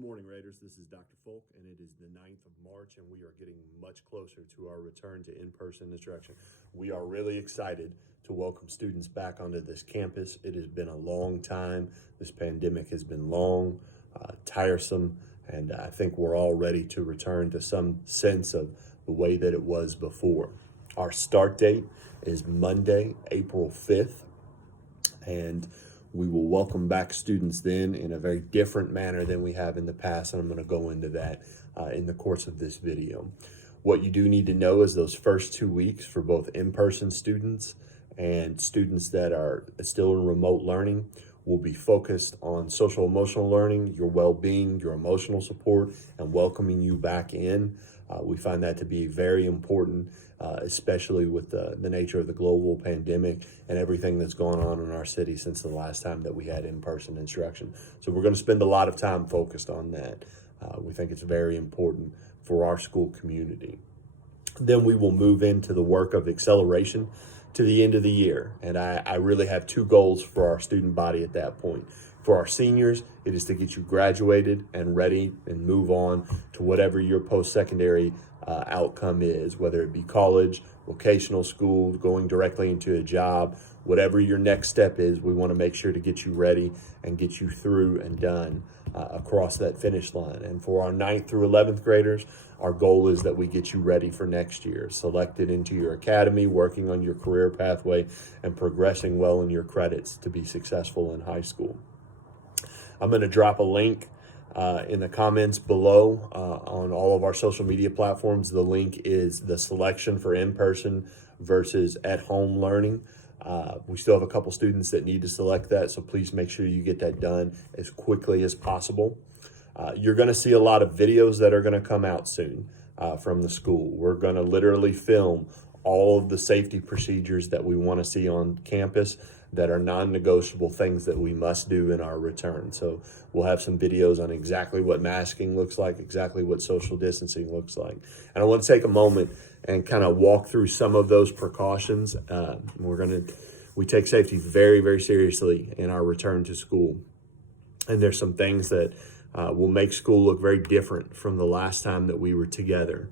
Good morning, Raiders. This is Dr. Folk, and it is the 9th of March, and we are getting much closer to our return to in-person instruction. We are really excited to welcome students back onto this campus. It has been a long time. This pandemic has been long, tiresome, and I think we're all ready to return to some sense of the way that it was before. Our start date is Monday, April 5th, and we will welcome back students then in a very different manner than we have in the past, and I'm going to go into that in the course of this video. What you do need to know is those first 2 weeks for both in-person students and students that are still in remote learning will be focused on social emotional learning, your well-being, your emotional support, and welcoming you back in. We find that to be very important, especially with the nature of the global pandemic and everything that's gone on in our city since the last time that we had in-person instruction. So we're going to spend a lot of time focused on that. We think it's very important for our school community. Then we will move into the work of acceleration to the end of the year. And I really have two goals for our student body at that point. For our seniors, it is to get you graduated and ready and move on to whatever your post-secondary outcome is, whether it be college, vocational school, going directly into a job, whatever your next step is, we want to make sure to get you ready and get you through and done across that finish line. And for our 9th through 11th graders, our goal is that we get you ready for next year, selected into your academy, working on your career pathway, and progressing well in your credits to be successful in high school. I'm going to drop a link in the comments below on all of our social media platforms. The link is the selection for in-person versus at-home learning. We still have a couple students that need to select that, so please make sure you get that done as quickly as possible. You're going to see a lot of videos that are going to come out soon from the school. We're going to literally film all of the safety procedures that we want to see on campus that are non-negotiable things that we must do in our return. So we'll have some videos on exactly what masking looks like, exactly what social distancing looks like. And I want to take a moment and kind of walk through some of those precautions. We take safety very, very seriously in our return to school. And there's some things that will make school look very different from the last time that we were together.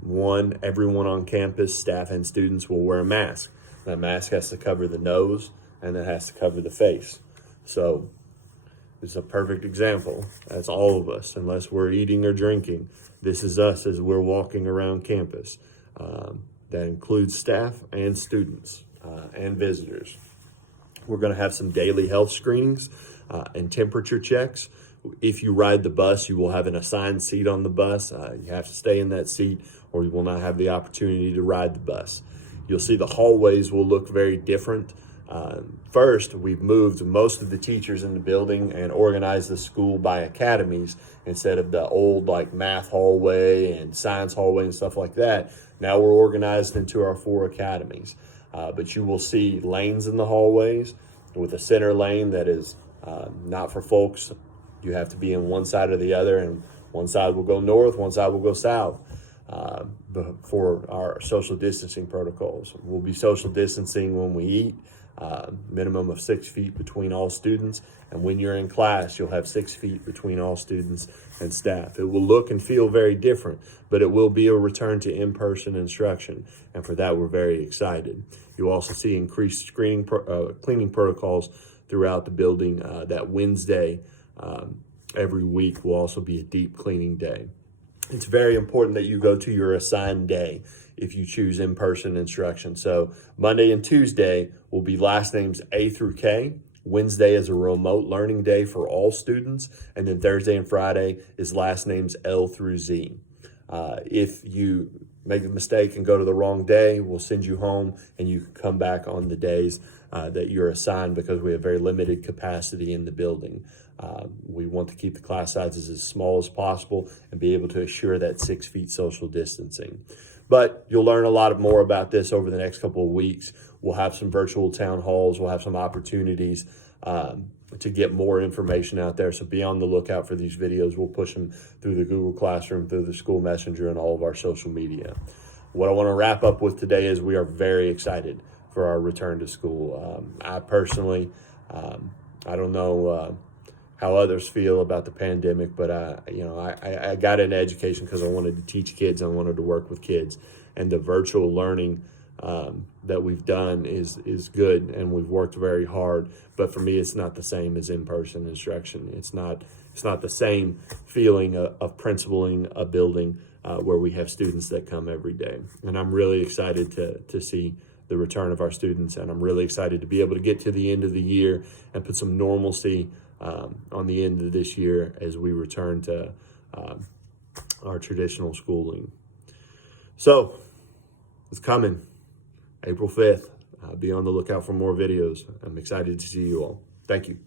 One, everyone on campus, staff and students, will wear a mask. That mask has to cover the nose and it has to cover the face. So it's a perfect example. That's all of us, unless we're eating or drinking. This is us as we're walking around campus. That includes staff and students and visitors. We're going to have some daily health screenings and temperature checks. If you ride the bus, you will have an assigned seat on the bus. You have to stay in that seat or you will not have the opportunity to ride the bus. You'll see the hallways will look very different. First, we've moved most of the teachers in the building and organized the school by academies instead of the old like math hallway and science hallway and stuff like that. Now we're organized into our 4 academies. But you will see lanes in the hallways with a center lane that is not for folks. You have to be in one side or the other, and one side will go north, one side will go south. For our social distancing protocols. We'll be social distancing when we eat, minimum of 6 feet between all students. And when you're in class, you'll have 6 feet between all students and staff. It will look and feel very different, but it will be a return to in-person instruction. And for that, we're very excited. You'll also see increased cleaning protocols throughout the building. That Wednesday every week will also be a deep cleaning day. It's very important that you go to your assigned day if you choose in-person instruction. So Monday and Tuesday will be last names A through K. Wednesday is a remote learning day for all students. And then Thursday and Friday is last names L through Z. If you make a mistake and go to the wrong day, we'll send you home and you can come back on the days that you're assigned because we have very limited capacity in the building. We want to keep the class sizes as small as possible and be able to assure that 6 feet social distancing. But you'll learn a lot more about this over the next couple of weeks. We'll have some virtual town halls. We'll have some opportunities to get more information out there. So be on the lookout for these videos. We'll push them through the Google Classroom, through the school messenger, and all of our social media. What I want to wrap up with today is we are very excited for our return to school. I personally, I don't know how others feel about the pandemic, but I got into education because I wanted to teach kids. I wanted to work with kids, and the virtual learning that we've done is good, and we've worked very hard. But for me, it's not the same as in-person instruction. It's not the same feeling of principaling a building where we have students that come every day. And I'm really excited to see the return of our students, and I'm really excited to be able to get to the end of the year and put some normalcy on the end of this year as we return to our traditional schooling. So it's coming, April 5th. Be on the lookout for more videos. I'm excited to see you all. Thank you.